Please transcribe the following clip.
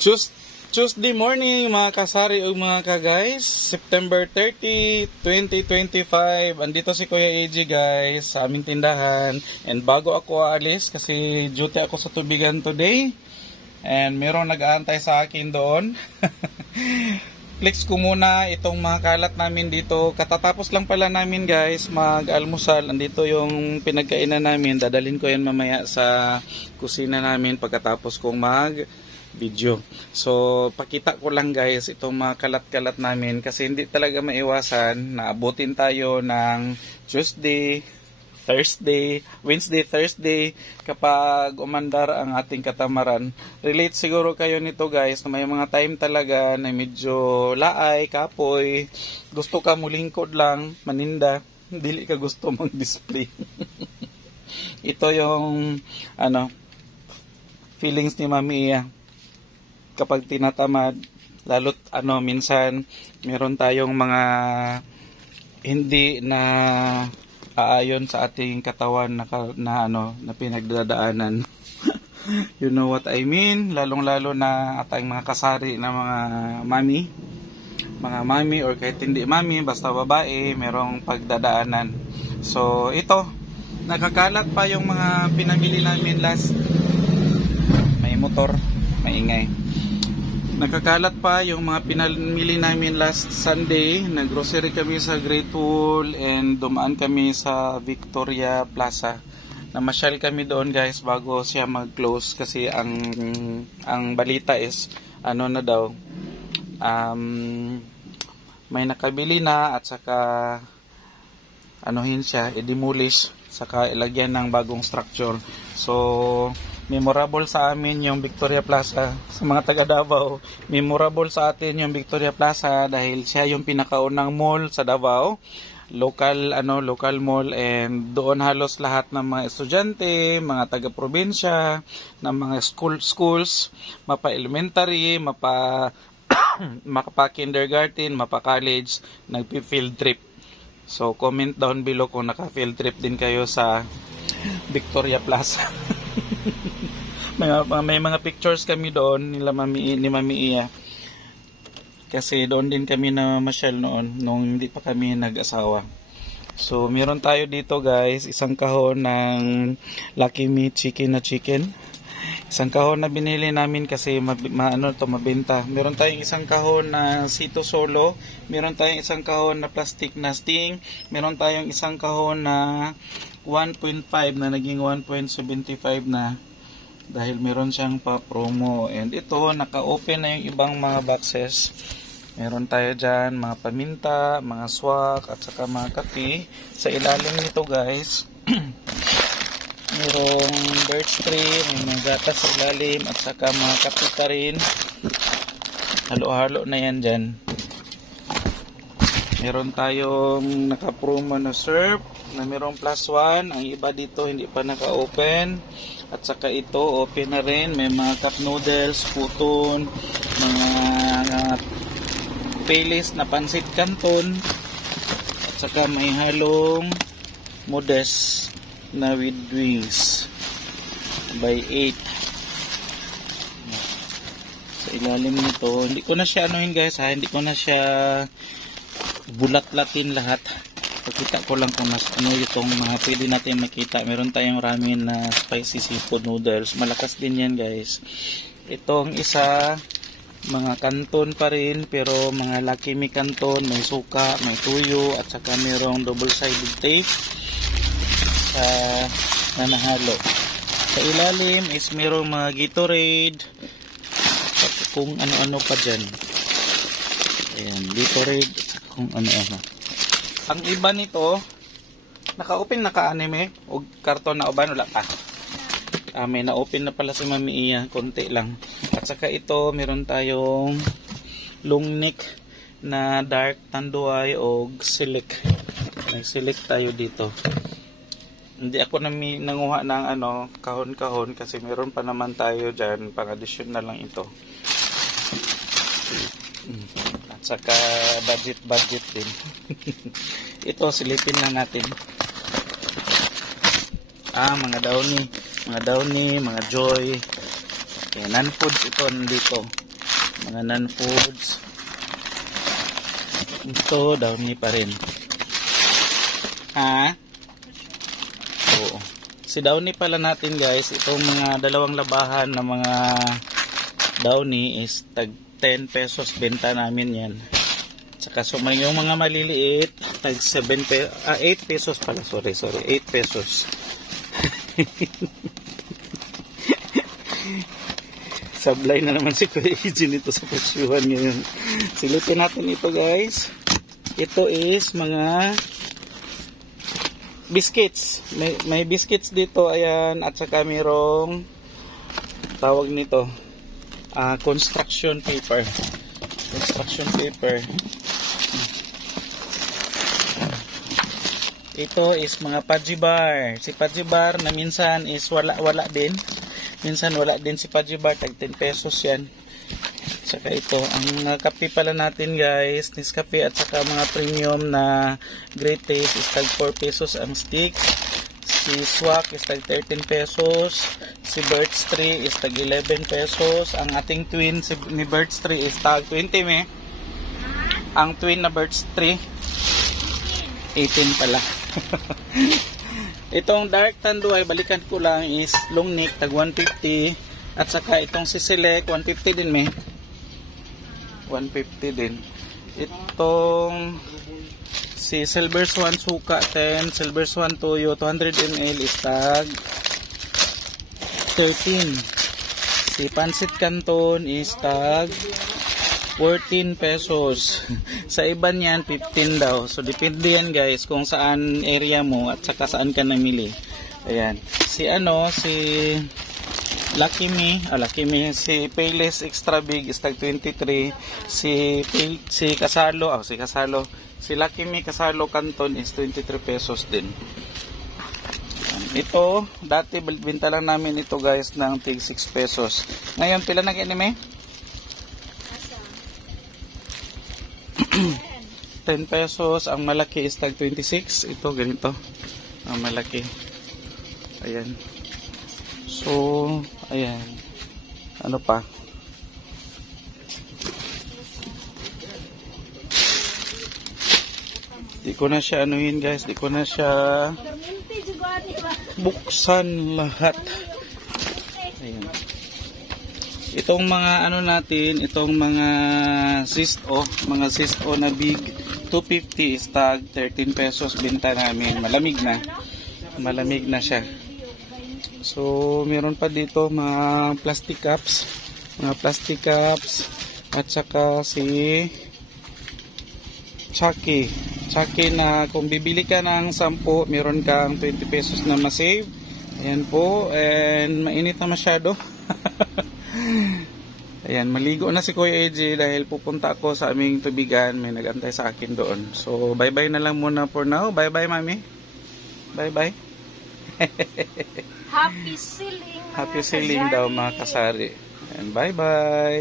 Tuesday morning mga kasari o mga ka-guys, September 30, 2025. Andito si Kuya AJ guys sa aming tindahan. And bago ako aalis kasi duty ako sa tubigan today. And merong nag-aantay sa akin doon. Flex ko muna itong mga kalat namin dito. Katatapos lang pala namin guys mag-almusal. Andito yung pinagkainan namin. Dadalhin ko yan mamaya sa kusina namin pagkatapos kong video. So, pakita ko lang guys itong mga kalat-kalat namin kasi hindi talaga maiwasan na abutin tayo ng Tuesday, Thursday, Wednesday, Thursday kapag umandar ang ating katamaran. Relate siguro kayo nito guys na may mga time talaga na medyo laay, kapoy, gusto ka mulingkod lang, maninda, dili ka gusto mag-display. Ito yung feelings ni Mami Iya kapag tinatamad, lalo't minsan meron tayong mga hindi na aayon sa ating katawan na pinagdadaanan. You know what I mean? Lalong-lalo na ating mga kasari na mga mami or kahit hindi mami, basta babae, merong pagdadaanan. So ito, nakakalat pa yung mga pinamili namin last. May motor, maingay. Nakakalat pa yung mga pinamili namin last Sunday. Naggrocery kami sa Great Wall and dumaan kami sa Victoria Plaza. Namasyal kami doon guys bago siya mag-close kasi ang balita is na daw may nakabili na at saka siya, i-demolish saka ilagyan ng bagong structure. So memorable sa amin yung Victoria Plaza. Sa mga taga Davao, memorable sa atin yung Victoria Plaza dahil siya yung pinakaunang mall sa Davao. Local mall, and doon halos lahat ng mga estudyante, mga taga-probinsya, ng mga schools, mapa-elementary, mapa-kindergarten, mapa-college, nagpi-field trip. So comment down below kung naka-field trip din kayo sa Victoria Plaza. may mga pictures kami doon ni Mami Iya. Kasi doon din kami na masyal noon nung hindi pa kami nag-asawa. So meron tayo dito guys, isang kahon ng Lucky Me chicken. Isang kahon na binili namin kasi mabenta. Meron tayong isang kahon na Sito Solo, meron tayong isang kahon na plastic na Sting, meron tayong isang kahon na 1.5 na naging 1.75 na dahil meron siyang pa-promo. And ito, naka-open na yung ibang mga boxes. Meron tayo dyan mga paminta, mga swak, at saka mga kape. Sa ilalim nito guys, merong birch tree, may mga gatas sa ilalim, at saka mga kape ka rin. Halo-halo na yan dyan. Meron tayong naka-promo na surf na merong +1. Ang iba dito hindi pa naka-open. At saka ito, open na rin. May mga cup noodles, puton, mga Payless na pansit canton. At saka may halong modest na with wings by 8. Sa ilalim nito, hindi ko na siya guys ha, hindi ko na siya bulat-latin lahat. Pakita ko lang kung itong mga pwede natin makita. Meron tayong ramen na spicy seafood noodles. Malakas din yan guys. Itong isa, mga kanton pa rin, pero mga Lucky Me kanton, may suka, may tuyo, at saka merong double-sided tape na nahalo. Sa ilalim is merong mga Gatorade, at kung ano-ano pa dyan. Ayan, Gatorade, kung ano-ano. Ang iba nito, naka-open, naka-anime, o karton na uban, wala pa. May na-open na pala si Mami Iya, konti lang. At saka ito, meron tayong long neck na dark tanduay o silk. May silk tayo dito. Hindi ako nanguha ng kahon-kahon kasi meron pa naman tayo dyan, pang-addition na lang ito. At saka budget din. Ito, silipin lang natin. Mga downy, mga joy. Okay, non-foods ito nandito. mga non-foods. Ito, downy pa rin. Ha? Oo. Si downy pala natin guys, itong mga dalawang labahan na mga downy is tag 10 pesos benta namin yan. Tsaka yung mga maliliit, tag 8 pesos pala, sorry, 8 pesos. Sablay na naman si Kuya AJ nito sa presyuhan ngayon. Silutin natin ito guys. Ito is mga biscuits. May biscuits dito, ayan, at saka mayroong tawag nito, construction paper. Construction paper. Ito is mga Pudgy Bar. Si Pudgy Bar na minsan is wala din. Minsan wala din si Pudgy Bar, tag 10 pesos yan. Saka ito, ang kape pala natin guys, Nescafe at saka mga premium na Great Taste is tag 4 pesos ang stick. Si Swak is tag 13 pesos. Si Birch Tree is tag 11 pesos. Ang ating twin ni Birch Tree is tag 20 me. Ang twin na Birch Tree 18 pala. Itong dark tanduay, balikan ko lang, is long neck, tag 150. At saka itong si Select, 150 din may. 150 din. Itong si Silver Swan Suka 10, Silver Swan Toyo 200 ml is tag 13. Si Pansit Canton is tag 14 pesos. Sa iba niyan 15 daw. So depende yan guys kung saan area mo at saka saan ka namili. Ayan. Si Lucky Me, si Payless Extra Big is tag 23. Si Kasalo, si Lucky Me Kasalo Canton is 23 pesos din. Ito, dati binta lang namin ito guys ng tig 6 pesos. Ngayon pila na kinime? 10 pesos. Ang malaki is tag 26. Ito ganito ang malaki. Ayan. So ayan, ano pa, di ko na siya anuhin guys, di ko na siya buksan lahat. Ayan. Itong mga ano natin, itong mga sisto na big 250 is tag 13 pesos binta namin. Malamig na siya. So meron pa dito mga plastic cups at saka si Chucky na kung bibili ka ng 10 meron kang 20 pesos na ma-save. Ayan po, and mainit na masyado. Ayan, maligo na si Kuya AJ dahil pupunta ako sa aming tubigan. May nagantay sa akin doon. So, bye-bye na lang muna for now. Bye-bye, Mami. Bye-bye. Happy selling, Happy selling daw mga kasari. And bye-bye.